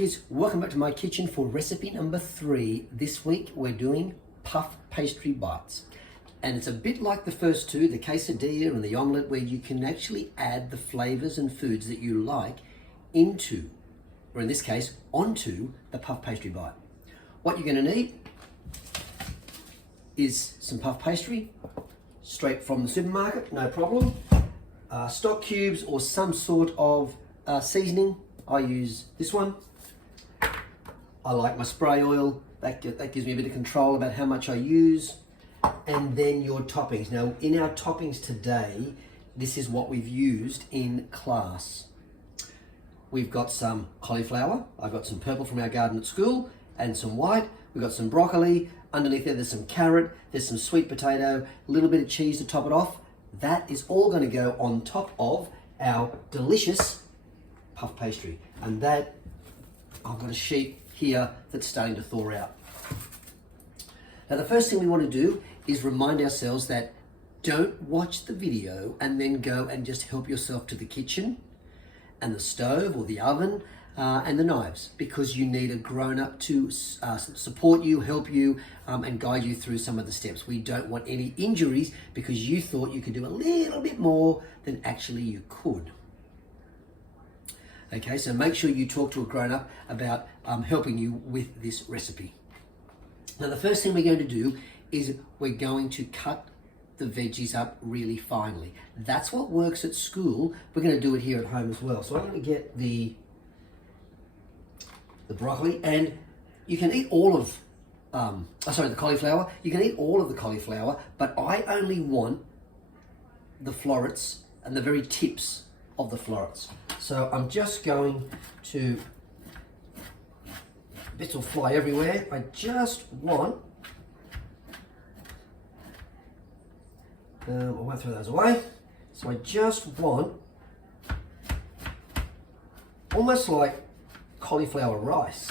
kids, welcome back to my kitchen for recipe number 3. This week we're doing Puff Pastry Bites. And it's a bit like the first two, the quesadilla and the omelette, where you can actually add the flavors and foods that you like into, or in this case, onto the Puff Pastry Bite. What you're gonna need is some puff pastry, straight from the supermarket, no problem. Stock cubes or some sort of seasoning. I use this one. I like my spray oil. That gives me a bit of control about how much I use. And then your toppings. Now, in our toppings today, this is what we've used in class. We've got some cauliflower. I've got some purple from our garden at school and some white. We've got some broccoli. Underneath there's some carrot. There's some sweet potato, a little bit of cheese to top it off. That is all going to go on top of our delicious puff pastry. And that, I've got a sheet here that's starting to thaw out. Now the first thing we want to do is remind ourselves that don't watch the video and then go and just help yourself to the kitchen and the stove or the oven and the knives, because you need a grown-up to support you, help you, and guide you through some of the steps. We don't want any injuries because you thought you could do a little bit more than actually you could. Okay, so make sure you talk to a grown-up about helping you with this recipe. Now the first thing we're going to do is we're going to cut the veggies up really finely. That's what works at school. We're going to do it here at home as well. So I'm going to get the broccoli, and you can eat all of, the cauliflower. You can eat all of the cauliflower, but I only want the florets and the very tips of the florets. So I'm just going to, bits will fly everywhere. I just want, I won't throw those away. So I just want, almost like cauliflower rice.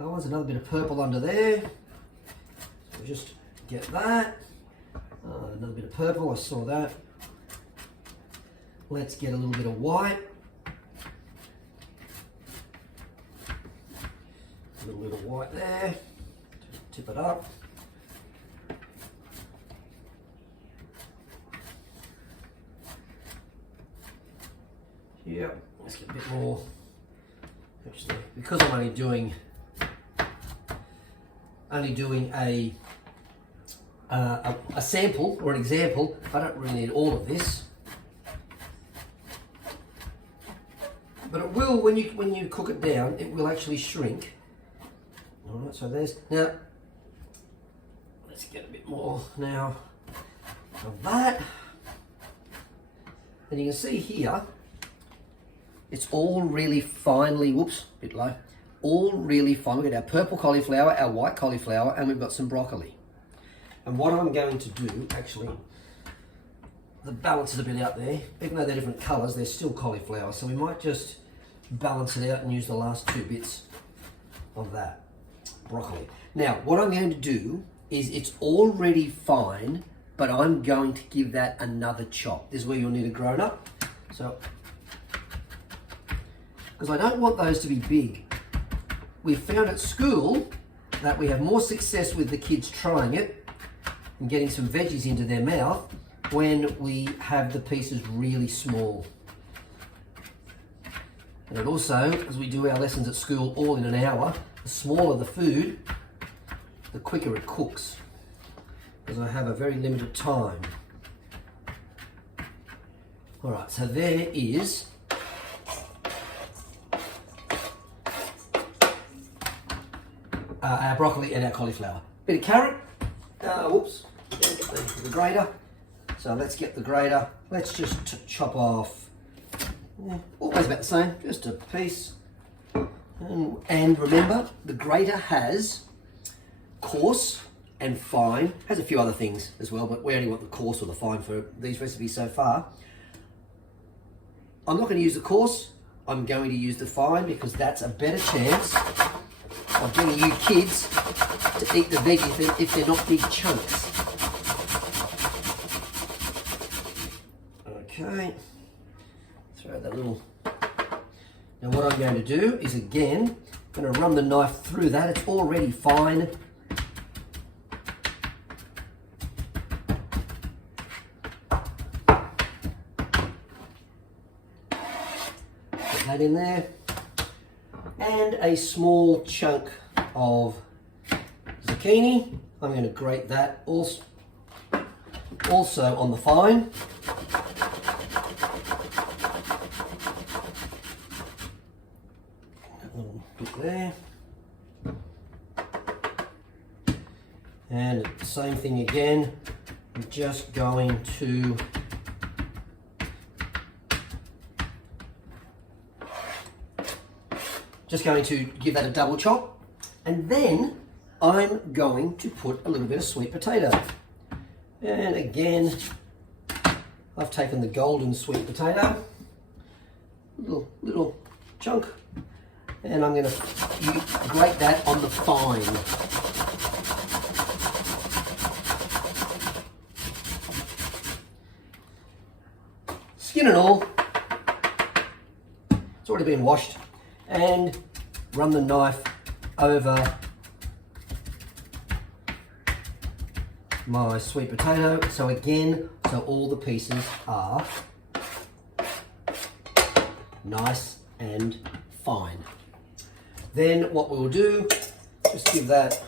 Oh, there's another bit of purple under there. So we'll just get that. Another bit of purple, I saw that. Let's get a little bit of white. A little bit of white there. Tip it up. Yeah, let's get a bit more. Actually, because I'm only doing a sample or an example, I don't really need all of this. But it will, when you cook it down, it will actually shrink. All right, so there's, now, let's get a bit more now of that. And you can see here, it's all really finely, whoops, a bit low, all really fine. We've got our purple cauliflower, our white cauliflower, and we've got some broccoli. And what I'm going to do, actually, the balance is a bit out there. Even though they're different colours, they're still cauliflower. So we might just balance it out and use the last 2 bits of that broccoli. Now, what I'm going to do is, it's already fine, but I'm going to give that another chop. This is where you'll need a grown-up. So, because I don't want those to be big. We've found at school that we have more success with the kids trying it and getting some veggies into their mouth when we have the pieces really small. And it also, as we do our lessons at school all in an hour, the smaller the food, the quicker it cooks, because I have a very limited time. All right, so there is our broccoli and our cauliflower. Bit of carrot. Whoops. Get the grater. So let's get the grater. Let's just chop off. Always about the same. Just a piece. And remember, the grater has coarse and fine. Has a few other things as well, but we only want the coarse or the fine for these recipes so far. I'm not going to use the coarse. I'm going to use the fine, because that's a better chance of getting you kids to eat the veggies if they're not big chunks. Okay, throw that little Now what I'm going to do is, again, I'm going to run the knife through that. It's already fine. Put that in there. And a small chunk of zucchini. I'm going to grate that also on the fine. A little bit there. And same thing again. I'm just going to give that a double chop, and then I'm going to put a little bit of sweet potato. And again, I've taken the golden sweet potato, little chunk, and I'm going to grate that on the fine. Skin and all, it's already been washed, and run the knife over my sweet potato. So again, so all the pieces are nice and fine. Then what we'll do, just give that,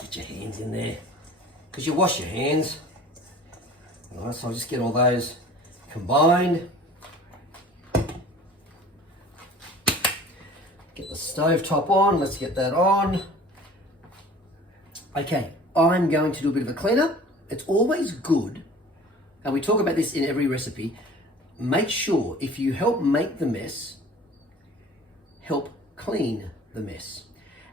get your hands in there, because you wash your hands. All right, so I'll just get all those combined. Get the stove top on, let's get that on. Okay, I'm going to do a bit of a cleanup. It's always good, and we talk about this in every recipe, make sure if you help make the mess, help clean the mess.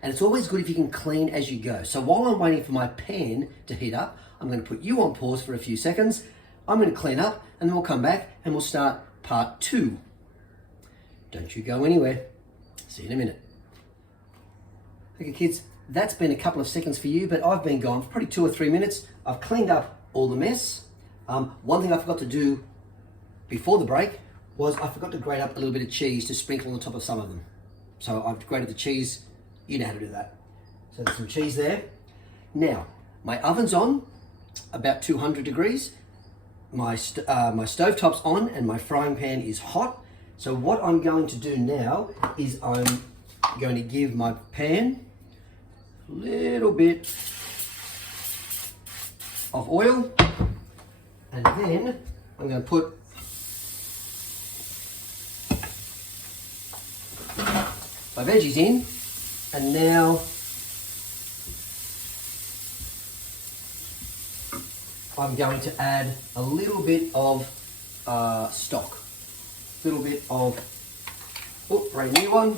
And it's always good if you can clean as you go. So while I'm waiting for my pan to heat up, I'm going to put you on pause for a few seconds. I'm going to clean up, and then we'll come back and we'll start part 2. Don't you go anywhere. See you in a minute. Okay kids, that's been a couple of seconds for you, but I've been gone for probably 2 or 3 minutes. I've cleaned up all the mess. One thing I forgot to do before the break was I forgot to grate up a little bit of cheese to sprinkle on top of some of them. So I've grated the cheese. You know how to do that. So there's some cheese there. Now, my oven's on, about 200 degrees. My stovetop's on and my frying pan is hot. So what I'm going to do now is I'm going to give my pan a little bit of oil, and then I'm going to put my veggies in, and now I'm going to add a little bit of stock. Little bit of, brand new one,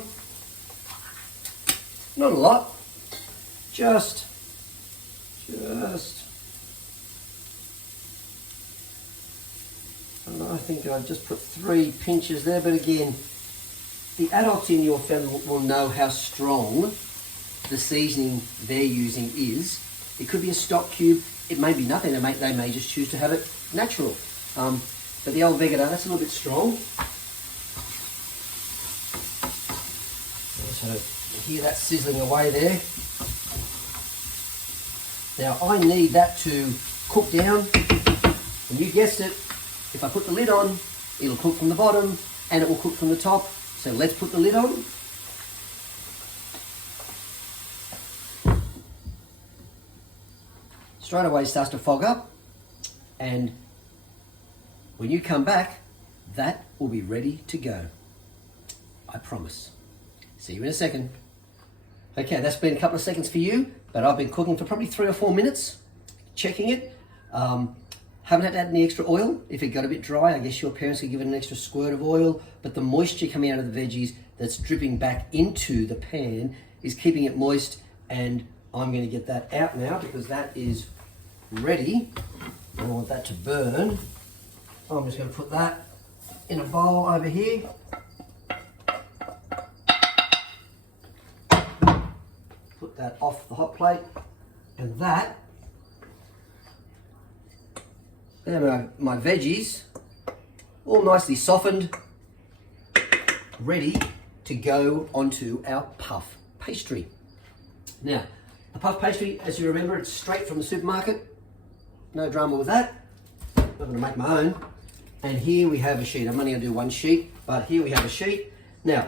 not a lot, just, and I think I just put 3 pinches there, but again, the adults in your family will know how strong the seasoning they're using is. It could be a stock cube, it may be nothing, they may just choose to have it natural. But the old Vegeta, that's a little bit strong. So hear that sizzling away there. Now I need that to cook down, and you guessed it, if I put the lid on, it'll cook from the bottom and it will cook from the top. So let's put the lid on. Straight away it starts to fog up, and when you come back, that will be ready to go. I promise. See you in a second. Okay, that's been a couple of seconds for you, but I've been cooking for probably 3 or 4 minutes, checking it. Haven't had to add any extra oil. If it got a bit dry, I guess your parents could give it an extra squirt of oil, but the moisture coming out of the veggies that's dripping back into the pan is keeping it moist, and I'm going to get that out now because that is ready. I don't want that to burn. I'm just going to put that in a bowl over here. Put that off the hot plate, and that, there are my veggies, all nicely softened. ready to go onto our puff pastry. Now, the puff pastry, as you remember, it's straight from the supermarket. No drama with that. I'm going to make my own. And here we have a sheet. I'm only going to do one sheet, but here we have a sheet. Now,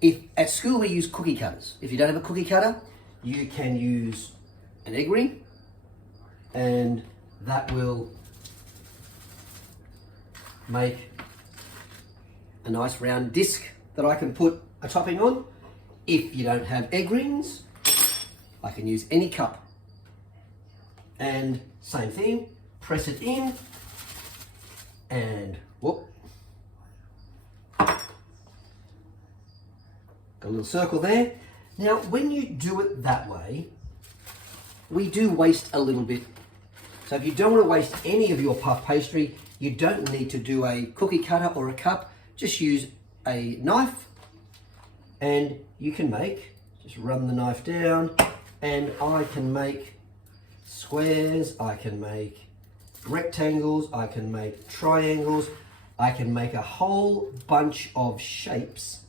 if at school we use cookie cutters. If you don't have a cookie cutter, you can use an egg ring, and that will make a nice round disc that I can put a topping on. If you don't have egg rings, I can use any cup. And same thing, press it in, and whoop. Got a little circle there. Now, when you do it that way, we do waste a little bit. So if you don't want to waste any of your puff pastry, you don't need to do a cookie cutter or a cup. Just use a knife, and you can make, just run the knife down, and I can make squares, I can make rectangles, I can make triangles, I can make a whole bunch of shapes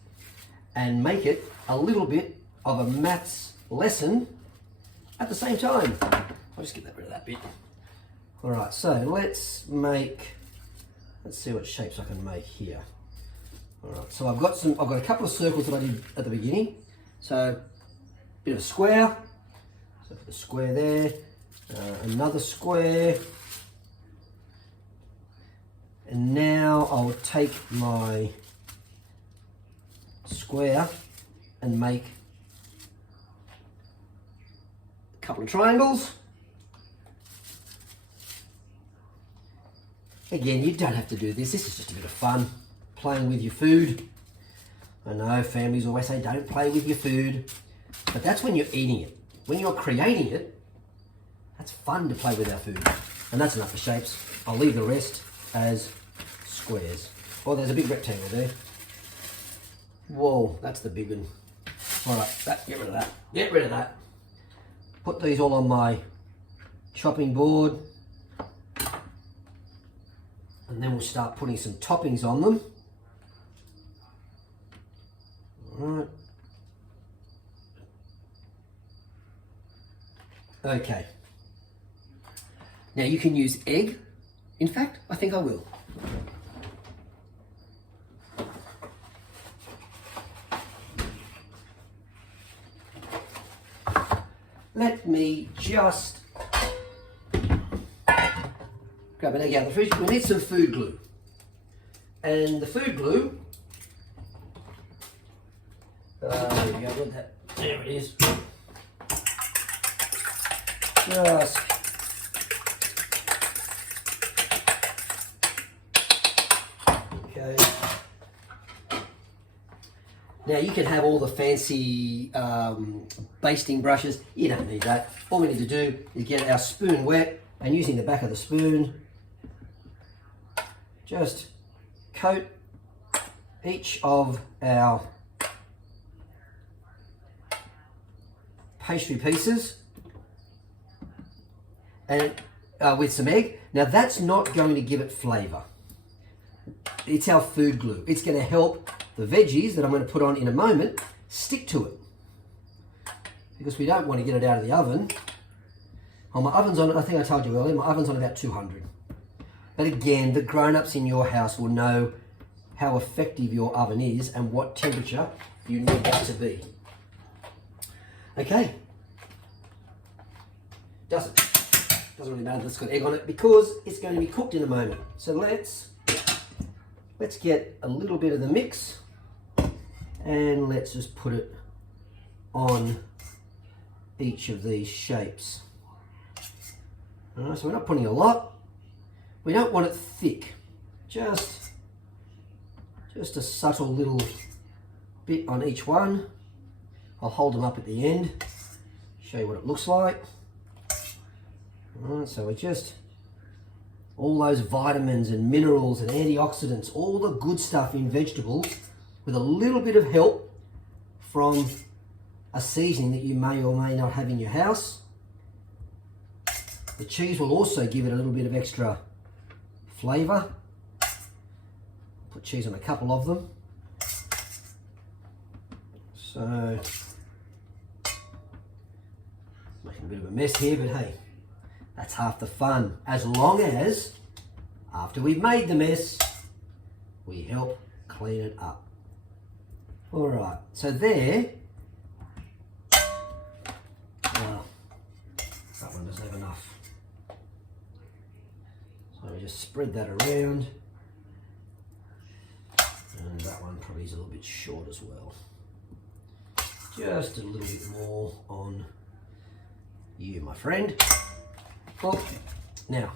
and make it a little bit of a maths lesson at the same time. I'll just get rid of that bit. All right, so let's see what shapes I can make here. All right, so I've got a couple of circles that I did at the beginning. So a bit of a square, so put the square there, another square, and now I'll take my square and make a couple of triangles. Again, you don't have to do this. This is just a bit of fun, playing with your food. I know families always say don't play with your food, but that's when you're eating it. When you're creating it, that's fun to play with our food. And that's enough for shapes. I'll leave the rest as squares. Oh, there's a big rectangle there. Whoa, that's the big one. All right, get rid of that. Get rid of that. Put these all on my chopping board. And then we'll start putting some toppings on them. All right. Okay. Now you can use egg. In fact, I think I will. Let me just grab an egg out of the fridge. We need some food glue. And the food glue, there we go, there it is. Just okay. Now you can have all the fancy basting brushes. You don't need that. All we need to do is get our spoon wet, and using the back of the spoon, just coat each of our pastry pieces and with some egg. Now that's not going to give it flavour. It's our food glue. It's going to help the veggies that I'm going to put on in a moment stick to it, because we don't want to get it out of the oven. Oh, my oven's on, I think I told you earlier, my oven's on about 200. But again, the grown-ups in your house will know how effective your oven is and what temperature you need that to be. Okay. Doesn't really matter that it's got egg on it, because it's going to be cooked in a moment. So let's get a little bit of the mix, and let's just put it on each of these shapes. All right, so we're not putting a lot. We don't want it thick. Just a subtle little bit on each one. I'll hold them up at the end, show you what it looks like. All right, so we just, all those vitamins and minerals and antioxidants, all the good stuff in vegetables, with a little bit of help from a seasoning that you may or may not have in your house. The cheese will also give it a little bit of extra flavour. Put cheese on a couple of them. So, making a bit of a mess here, but hey, that's half the fun. As long as, after we've made the mess, we help clean it up. All right, so there, that one doesn't have enough. So we just spread that around. And that one probably is a little bit short as well. Just a little bit more on you, my friend. Well, now,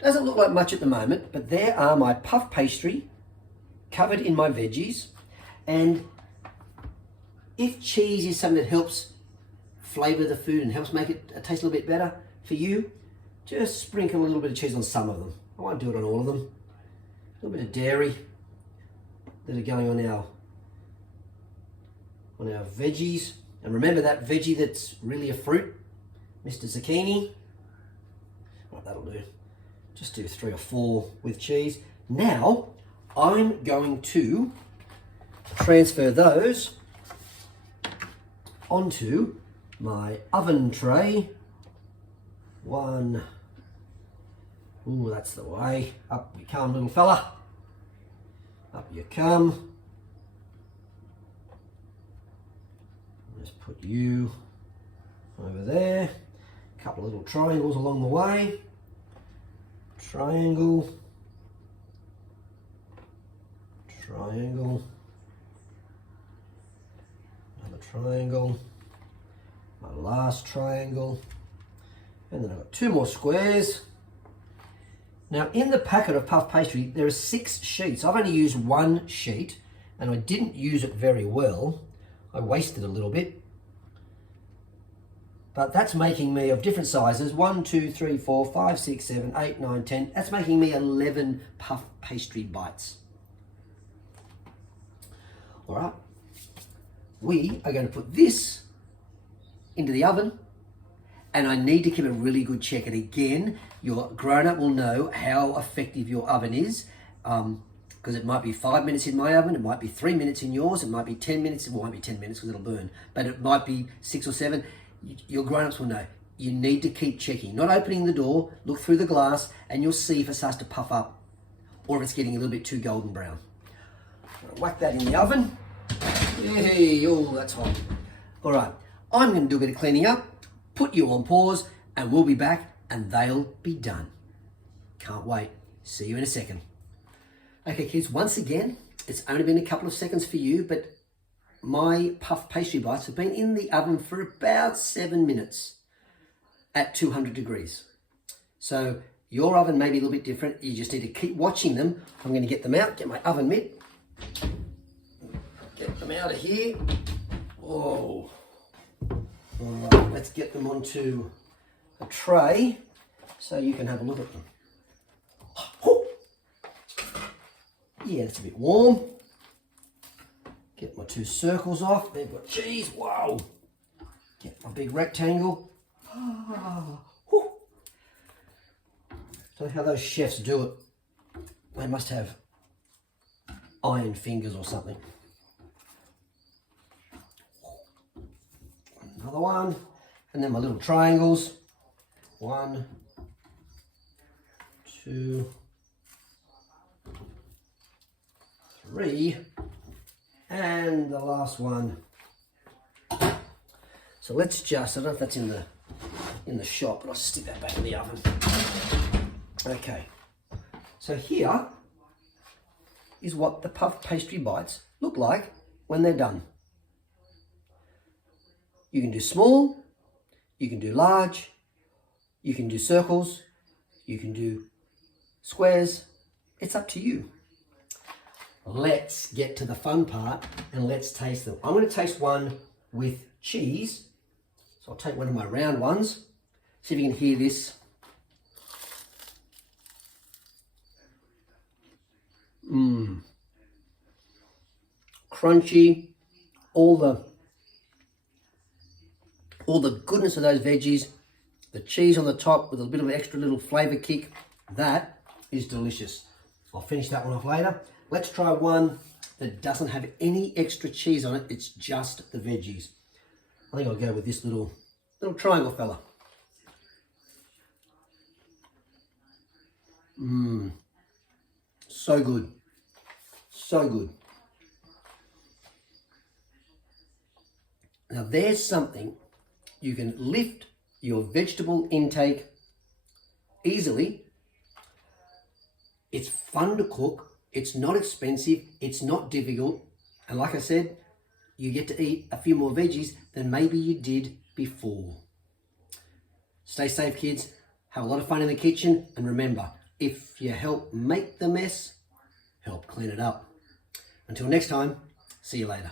doesn't look like much at the moment, but there are my puff pastry covered in my veggies. And if cheese is something that helps flavour the food and helps make it taste a little bit better for you, just sprinkle a little bit of cheese on some of them. I won't do it on all of them. A little bit of dairy that are going on our veggies. And remember that veggie that's really a fruit, Mr. Zucchini. Right, that'll do. Just do 3 or 4 with cheese. Now, I'm going to transfer those onto my oven tray. One. Ooh, that's the way. Up you come, little fella. Up you come. Just put you over there. A couple of little triangles along the way. Triangle. Triangle. Another triangle. My last triangle. And then I've got 2 more squares. Now in the packet of puff pastry, there are 6 sheets. I've only used 1 sheet and I didn't use it very well. I wasted a little bit. But that's making me of different sizes. 1, 2, 3, 4, 5, 6, 7, 8, 9, 10. That's making me 11 puff pastry bites. All right. We are going to put this into the oven. And I need to keep a really good check. And again, your grown-up will know how effective your oven is, because it might be 5 minutes in my oven, it might be 3 minutes in yours, it might be 10 minutes, it won't be 10 minutes because it'll burn, but it might be 6 or 7. Your grown-ups will know. You need to keep checking, not opening the door, look through the glass, and you'll see if it starts to puff up or if it's getting a little bit too golden brown. Whack that in the oven. Yay, oh, that's hot. All right, I'm going to do a bit of cleaning up. Put you on pause and we'll be back and they'll be done. Can't wait. See you in a second. Okay kids, once again, it's only been a couple of seconds for you, but my puff pastry bites have been in the oven for about 7 minutes at 200 degrees. So your oven may be a little bit different. You just need to keep watching them. I'm going to get them out, get my oven mitt. Get them out of here. Whoa. All right, let's get them onto a tray so you can have a look at them. Oh. Yeah, it's a bit warm. Get my 2 circles off. They've got cheese. Whoa. Get my big rectangle. Oh. Don't know how those chefs do it. They must have iron fingers or something. Another one, and then my little triangles. 1, 2, 3, and the last one. So let's just, I don't know if that's in the shop, but I'll stick that back in the oven. Okay, so here is what the puff pastry bites look like when they're done. You can do small, you can do large, you can do circles, you can do squares. It's up to you. Let's get to the fun part and let's taste them. I'm going to taste one with cheese. So I'll take one of my round ones. See if you can hear this. Crunchy, all the goodness of those veggies, the cheese on the top with a bit of an extra little flavour kick. That is delicious. I'll finish that one off later. Let's try one that doesn't have any extra cheese on it. It's just the veggies. I think I'll go with this little triangle fella. So good. So good. Now there's something you can lift your vegetable intake easily. It's fun to cook. It's not expensive. It's not difficult. And like I said, you get to eat a few more veggies than maybe you did before. Stay safe, kids. Have a lot of fun in the kitchen. And remember, if you help make the mess, help clean it up. Until next time, see you later.